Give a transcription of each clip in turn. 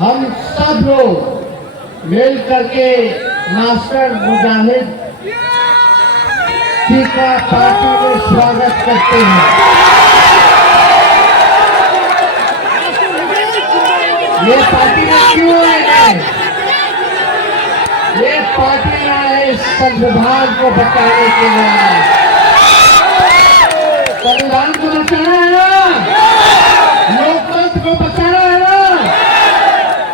हम सब लोग मिल करके मास्टर मुजाहिद जी का पार्टी में स्वागत करते हैं। ये पार्टी में क्यों आए हैं? ये पार्टी में आए संविधान को बचाने के लिए। संविधान को बचाना है ना, लोकतंत्र को बचाना है ना।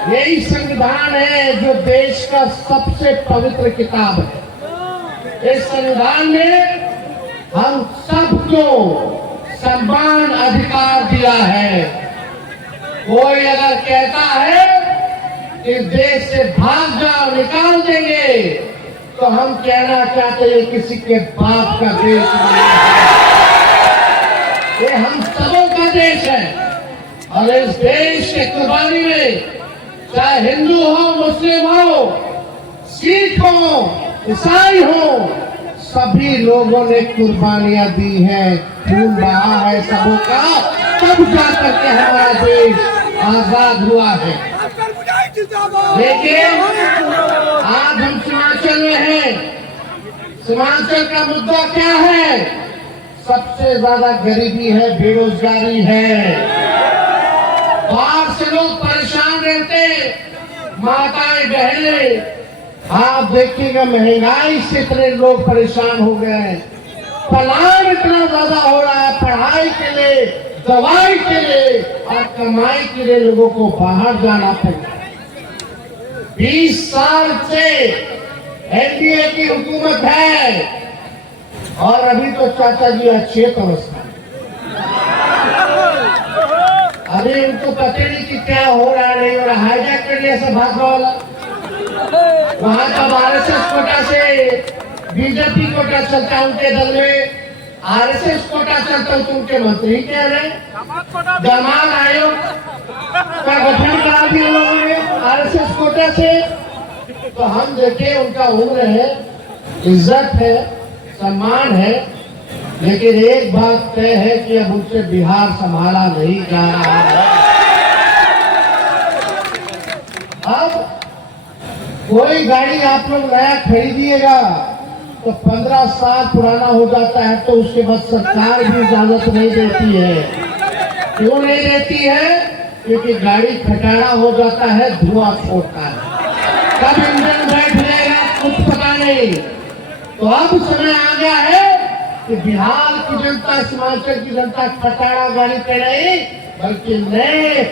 यही संविधान है जो देश का सबसे पवित्र किताब है। इस संविधान में हम सबको समान अधिकार दिया है। कोई अगर कहता है कि देश से भाग जाओ, निकाल देंगे, तो हम कहना चाहते हैं किसी के बाप का देश नहीं है। ये हम सबों का देश है और इस देश के कुर्बानी में चाहे हिंदू हो, मुस्लिम हो, सिख हो, ईसाई हो, सभी लोगों ने कुर्बानियां दी हैं, खून बहा है सबों का, तब जाकर के हमारा देश आजाद हुआ है। लेकिन आज हम सीमांचल में हैं। सीमांचल का मुद्दा क्या है? सबसे ज्यादा गरीबी है, बेरोजगारी है। बाहर से लोग परेशान रहते, माताएं बहनें, आप देखिएगा महंगाई से इतने लोग परेशान हो गए हैं। पलायन इतना ज्यादा हो रहा है, पढ़ाई के लिए, दवाई के लिए और कमाई के लिए लोगों को बाहर जाना पड़ता है। 20 साल से एनडीए की हुकूमत है और अभी तो चाचा जी अच्छे अवस्था। अभी उनको पता नहीं कि क्या हो रहा नहीं हो रहा, हाईजैक कर लिया सब भाजपा वाला। वहां का आरएसएस कोटा से बीजेपी कोटा चलता है, उनके दल में आरएसएस कोटा चलता है, तो उनके मंत्री कह रहे दामाद आयोग का गठन करा दिया लोगों ने आरएसएस कोटा से। तो हम देखे उनका उम्र है, इज्जत है, सम्मान है, लेकिन एक बात तय है कि अब उनसे बिहार संभाला नहीं जा रहा है। अब कोई गाड़ी आप लोग नया खरीदिएगा तो 15 साल पुराना हो जाता है, तो उसके बाद सरकार भी इजाजत नहीं देती है। क्यों नहीं देती है? क्योंकि गाड़ी खटारा हो जाता है, धुआं छोड़ता है, कब इंजन बैठ जाएगा कुछ पता नहीं। तो अब समय आ गया है कि बिहार की जनता, सीमांचल की जनता खटारा गाड़ी पे नहीं बल्कि नए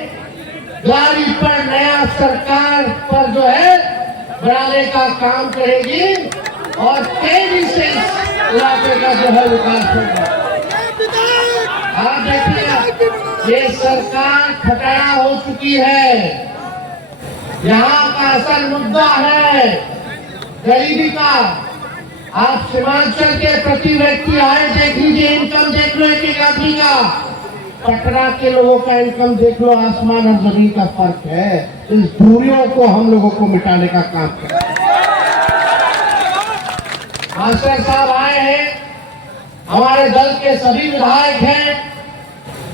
गाड़ी पर, नया सरकार पर जो है बनाने का काम करेगी और तेजी से इस इलाके का जो है विकास होगा। आप देखिए ये सरकार खटारा हो चुकी है। यहाँ का असल मुद्दा है गरीबी का। आप सीमांचल के प्रति व्यक्ति आए देख लीजिए, इनकम देख लो एक आदमी का। पटना के लोगों का इनकम देख लो, आसमान और जमीन का फर्क है। इस दूरियों को हम लोगों को मिटाने का काम करें। मास्टर साहब आए हैं, हमारे दल के सभी विधायक हैं,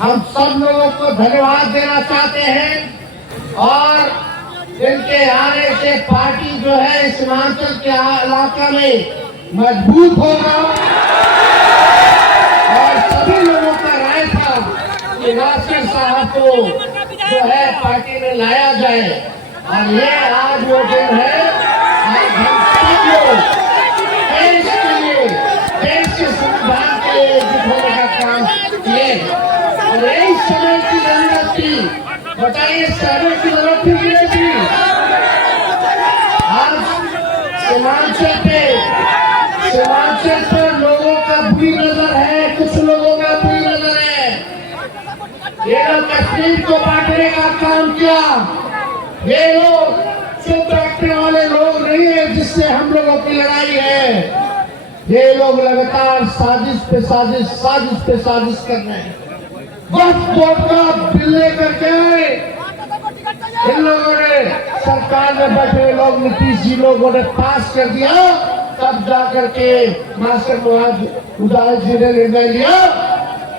हम सब लोगों को धन्यवाद देना चाहते हैं और इनके आने से पार्टी जो है सीमांचल के इलाका में मजबूत होगा। और सभी लोगों का राय था कि नासिर साहब को जो है पार्टी में लाया जाए और ये आज वो दिन है। आज हम सब लोग देश के लिए, देश के संविधान के लिए एकजुट होने का काम किए और यही समय की जरूरत थी। बताइए समय की जरूरत थी कि नहीं थी? आज सीमांचल पर लोगों का बुरी नजर है, कुछ लोगों का बुरी नजर है। ये लोग कश्मीर को बांटने का काम किया। ये लोग चुप रखने वाले लोग नहीं है जिससे हम लोगों की लड़ाई है। ये लोग लगातार साजिश पे साजिश, साजिश पे साजिश कर रहे हैं। वक्फ बोर्ड का बिल लेकर के आए इन लोगों ने, सरकार में बैठे लोग, नीतीश जी लोगों ने पास कर दिया। तब जाकर के मास्टर मुजाहिद जी ने निर्णय लिया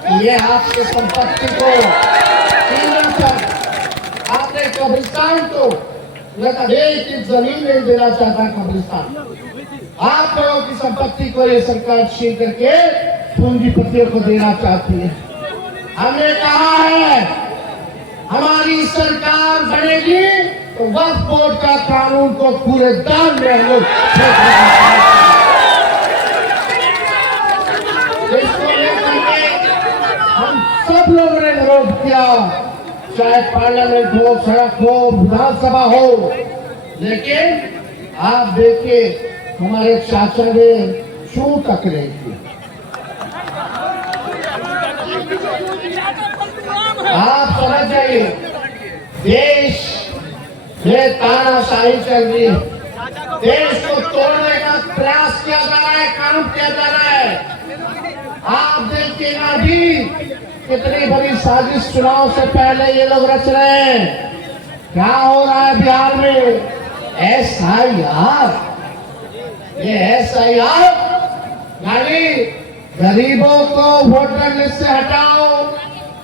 कि ये आपके संपत्ति को आपने कब्रिस्तान को मतलब एक इंच जमीन नहीं देना चाहता कब्रिस्तान। आप लोगों की संपत्ति को ये सरकार छीन करके पूंजीपतियों को देना चाहती है। हमने कहा है हमारी सरकार बनेगी तो वक्फ बोर्ड का कानून को पूरे दान में हम लोग इसको लेकर के हम सब लोगों ने विरोध किया, चाहे पार्लियामेंट हो, सड़क हो, विधानसभा हो। लेकिन आप देखिए हमारे चाचा ने क्यों तक नहीं की। आप समझ जाइए देश में तानाशाही चल रही है, देश को तोड़ने का प्रयास किया जा रहा है, काम किया जा रहा है। आप देखिएगा अभी कितनी बड़ी साजिश चुनाव से पहले ये लोग रच रहे हैं। क्या हो रहा है बिहार में? SIR, ये SIR यानी गरीबों को वोटर लिस्ट से हटाओ,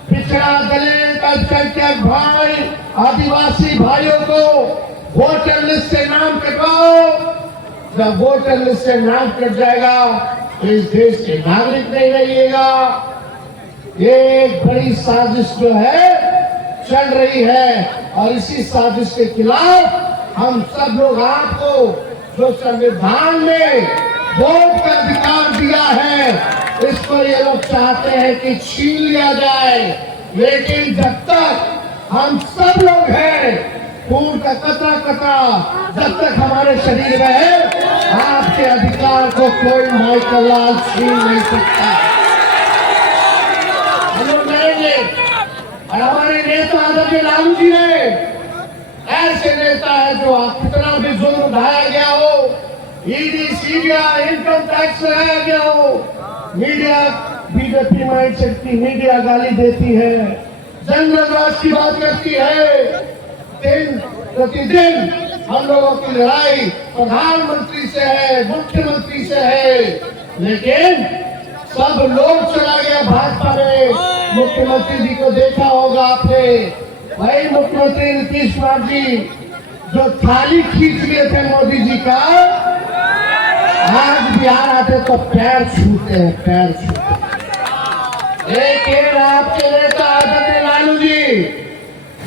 पिछड़ा दलित अल्पसंख्यक भाई आदिवासी भाइयों को वोटर लिस्ट से नाम कटवाओ। जब वोटर लिस्ट से नाम कट जाएगा तो इस देश के नागरिक नहीं रहिएगा। ये एक बड़ी साजिश जो है चल रही है और इसी साजिश के खिलाफ हम सब लोग आपको जो संविधान में वोट का अधिकार दिया है इसको ये लोग चाहते हैं कि छीन लिया जाए। लेकिन जब तक हम सब लोग हैं, खून का कतरा कतरा जब तक हमारे शरीर में है, आपके अधिकार को कोई माइकल लाल छीन नहीं सकता। हम लोग लड़ेंगे और हमारे नेता आदरणीय लालू जी ने ऐसे नेता है जो कितना भी जुल्म उठाया गया हो, ईडी सीबीआई इनकम टैक्स लगाया गया हो, मीडिया बीजेपी माइंडसेट की मीडिया गाली देती है, जंगल राज की बात करती है। दिन प्रतिदिन हम लोगों की लड़ाई प्रधानमंत्री से है, मुख्यमंत्री से है, लेकिन सब लोग चला गया भाजपा में। मुख्यमंत्री जी को देखा होगा आपने, भाई मुख्यमंत्री नीतीश कुमार जी जो थाली खींच लिए थे मोदी जी का, आज बिहार आते तो पैर छूते हैं, पैर छूते। लेकिन आपके नेता आदरणीय लालू जी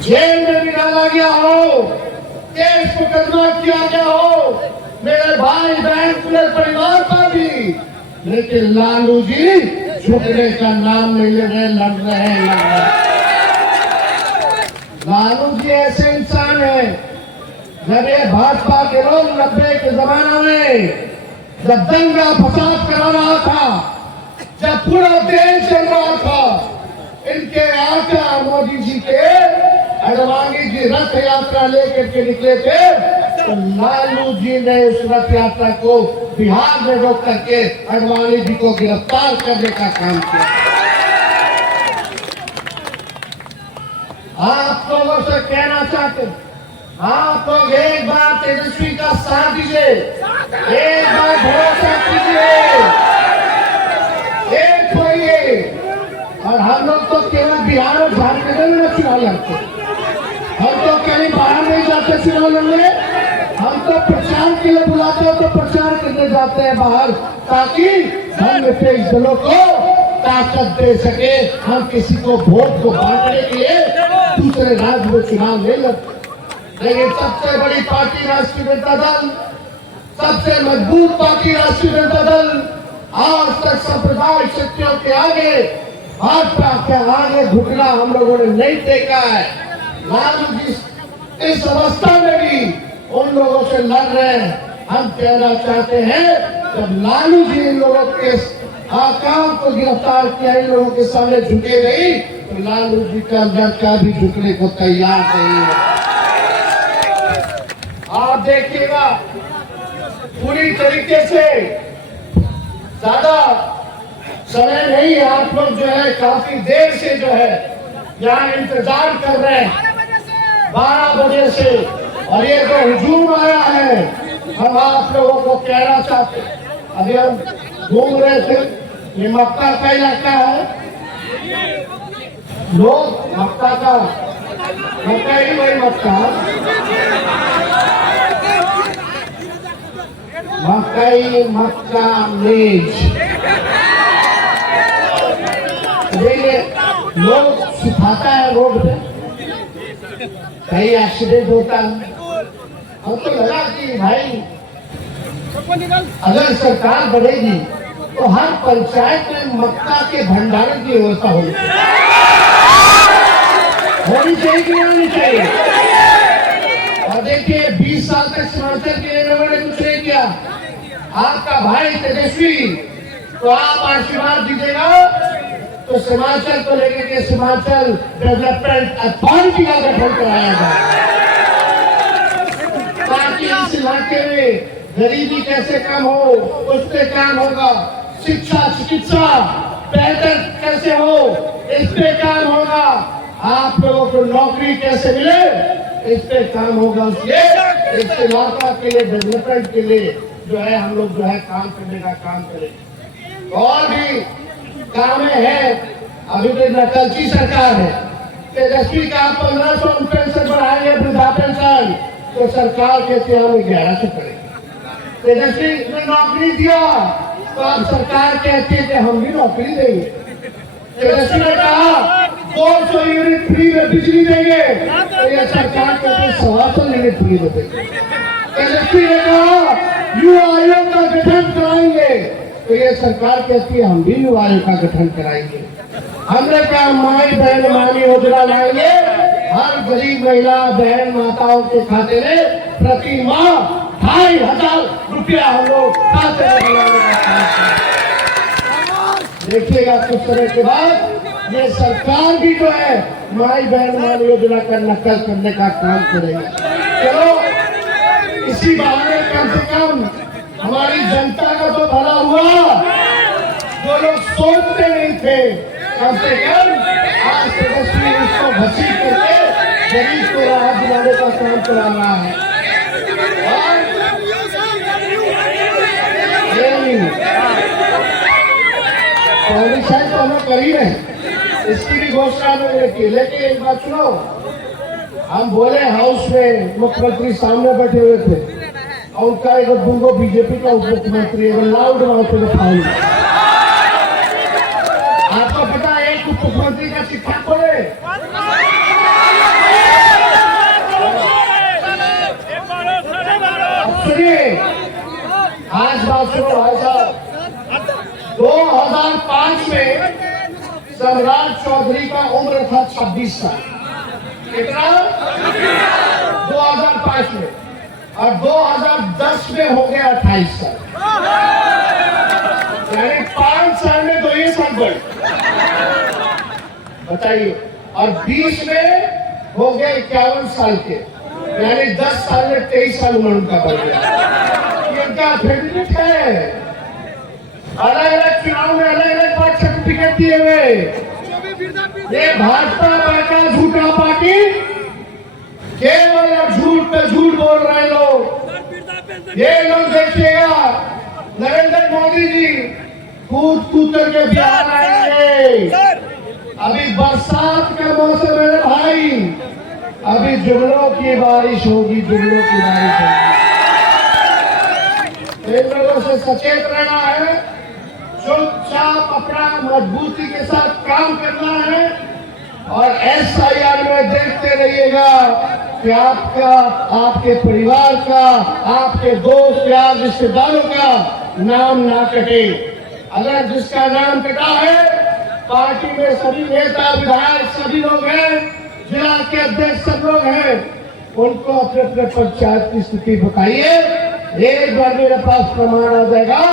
जेल में भी डाला गया हो, केस मुकदमा किया गया हो, मेरे भाई बहन पूरे परिवार पर भी, लेकिन लालू जी झुकने का नाम नहीं ले रहे, लड़ रहे हैं। लालू जी ऐसे इंसान है, जब ये भाजपा के लोग 90 के जमाना में जब दंगा फसाद करा रहा था, जब पूरा देश चल रहा था, इनके आका मोदी जी के अडवाणी जी रथ यात्रा लेकर के निकले थे, तो लालू जी ने उस रथ यात्रा को बिहार में रोक करके अडवाणी जी को गिरफ्तार करने का काम किया। आप लोगों से कहना चाहते हैं, आप लोग एक बार तेजस्वी का साथ दीजिए, एक बार भरोसा कीजिए, एक होइए। और हम लोग तो केवल बिहार और झारखंड में चुनाव लड़ते, हम तो कहीं बाहर नहीं जाते चुनाव लड़ने। हम तो प्रचार के लिए बुलाते हो तो प्रचार करने जाते हैं बाहर, ताकि हम विपक्ष दलों को ताकत दे सके, हम किसी को वोट को बांटने के लिए दूसरे राज्य में चुनाव नहीं लड़ते। लेकिन सबसे बड़ी पार्टी राष्ट्रीय जनता दल, सबसे मजबूत पार्टी राष्ट्रीय जनता दल, आज तक सांप्रदायिक शक्तियों के आगे, भाजपा के आगे झुकना हम लोगों ने नहीं देखा है। लालू जी इस अवस्था में भी उन लोगों से लड़ रहे हैं। हम कहना चाहते हैं, जब लालू जी इन लोगों के आकाम को गिरफ्तार किया, इन लोगों के सामने झुके नहीं, तो लालू जी का लड़का भी झुकने को तैयार नहीं है। आप देखिएगा पूरी तरीके से, ज्यादा समय नहीं है, आप लोग जो है काफी देर से जो है यहाँ इंतजार कर रहे हैं 12 बजे से, और ये जो हुजूम आया है, हम आप लोगों को कहना चाहते हैं। अभी हम घूम रहे थे, ये मक्का का इलाका है, लोग मक्का का मकई वही मक्का, मकई मक्का मेज। देखिए लोग सुखाता है रोड पे, कहीं एक्सीडेंट होता है। हमको लगा कि भाई अगर सरकार बढ़ेगी तो हर पंचायत में मक्का के भंडारण की व्यवस्था होनी चाहिए कि नहीं होनी चाहिए। और देखिए 20 साल तक सीमांचल के लिए लोगों ने कुछ नहीं किया। आपका भाई तेजस्वी तो आप आशीर्वाद दीजिएगा तो सीमांचल को लेकर के सीमांचल डेवलपमेंट अथॉरिटी का गठन कराया जाए ताकि इस इलाके में गरीबी कैसे कम हो उस पे काम होगा। शिक्षा चिकित्सा बेहतर कैसे हो इस पे काम होगा। आप लोगों को नौकरी कैसे मिले इस पे काम होगा। इस इलाका के लिए डेवलपमेंट के लिए जो है हम लोग जो है काम करने का काम करें। और भी काम है। अभी तो नकलची सरकार है। तेजस्वी का 1500 पेंशन बढ़ाएंगे वृद्धा पेंशन तो सरकार कहती है हम 1100 करेंगे। तेजस्वी ने नौकरी दिया तो अब सरकार कहती है कि हम भी नौकरी देंगे। तेजस्वी ने कहा 200 यूनिट फ्री में बिजली देंगे तो ये सरकार कहती है 125 यूनिट फ्री में देंगे। तेजस्वी ने कहा युवा आयोग का गठन कराएंगे तो ये सरकार कहती है हम भी युवा आयोग का गठन कराएंगे। हमने कहा माई बहन मानी योजना लाएंगे। हर गरीब महिला बहन माताओं के खाते में प्रति माह 2500 रुपया हम लोग खाते में बनाने का काम करेंगे। देखिएगा कुछ समय के बाद ये सरकार भी जो है माई बहन मान योजना का नकल करने का काम करेगी। चलो इसी बहाने कम से कम हमारी जनता का तो भला हुआ। जो लोग सोचते नहीं थे कम से कम आज तेजस्वी उसको घसीट करके गरीब को राहत दिलाने का काम चला रहा है। शायद तो हमें कर ही रहे इसकी भी घोषणा मैंने की। लेकिन एक बात सुनो, हम बोले हाउस में मुख्यमंत्री सामने बैठे हुए थे और उनका एक दूंगो बीजेपी का उप मुख्यमंत्री लाउड वहां से फाइल। आपको पता है एक उप मुख्यमंत्री का चिट्ठा खोले सुनिए आज बात सुनो भाई साहब। 2005 में सम्राट चौधरी का उम्र था 26 साल। कितना 2005 में और 2010 में हो गया 28 साल। यानी 5 साल में 2 साल बढ़ बताइए। और 20 में हो गए 51 साल के यानी 10 साल में 23 साल उम्र उनका बढ़ गया। इनका फेवरेट है। अलग अलग चुनाव में अलग अलग बर्थ सर्टिफिकेट दिए हुए। ये भाजपा का झूठा पार्टी केवल झूठ पे झूठ बोल रहे लोग। ये लोग देखिएगा नरेंद्र मोदी जी कूद कूद करके बिहार आएंगे। अभी बरसात का मौसम है भाई। अभी जुगलों की बारिश होगी। जुगलों की बारिश होगी। इन लोगों से सचेत रहना है। चुपचाप अपना मजबूती के साथ काम करना है और SIR में देखते रहिएगा कि आपका आपके परिवार का आपके दोस्त यार रिश्तेदारों का नाम ना कटे। अगर जिसका नाम कटा है पार्टी में सभी नेता विधायक सभी लोग हैं, जिला के अध्यक्ष सब लोग हैं, उनको अपने अपने पंचायत की स्थिति बताइए। एक बार मेरे पास प्रमाण आ जाएगा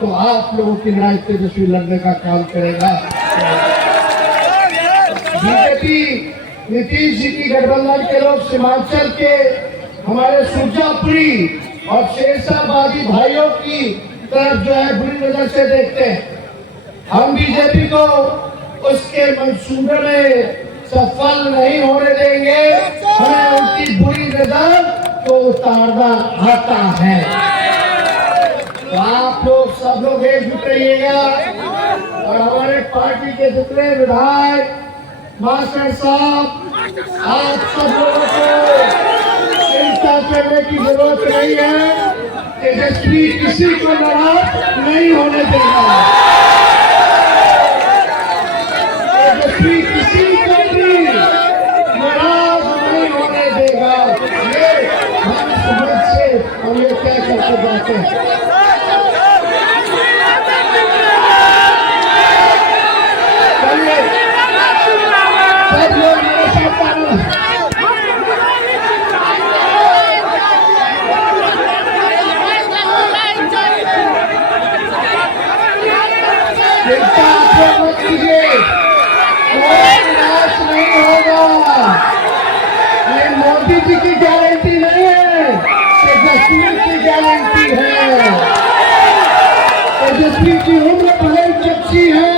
तो आप लोगों की लड़ाई तेजस्वी लड़ने का काम करेगा। बीजेपी नीतीश जी की गठबंधन के लोग सीमांचल के हमारे सुरजापुरी और शेरशाहबादी भाइयों की तरफ जो है बुरी नजर से देखते हैं। हम बीजेपी को उसके मंसूबे में सफल नहीं होने देंगे। हमें उनकी बुरी नजर को उतारना आता है। तो आप लोग सब लोग एकजुट रहिएगा और हमारे पार्टी के जितने विधायक मास्टर साहब आप सब लोगों को चिंता करने की जरूरत नहीं है। तेजस्वी किसी को नाराज नहीं होने देगा। तेजस्वी किसी को भी नाराज नहीं होने देगा। ये हम समझ से हम ये तय करके जाते हैं। सब लोग मेरे साथ आना। चिंता आप लोग मत कीजिए, कोई निराश नहीं होगा। ये मोदी जी की गारंटी नहीं है, तेजस्वी की गारंटी है। तेजस्वी की उम्र भले कच्ची है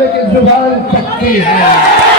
लेकिन जुबान पक्की है।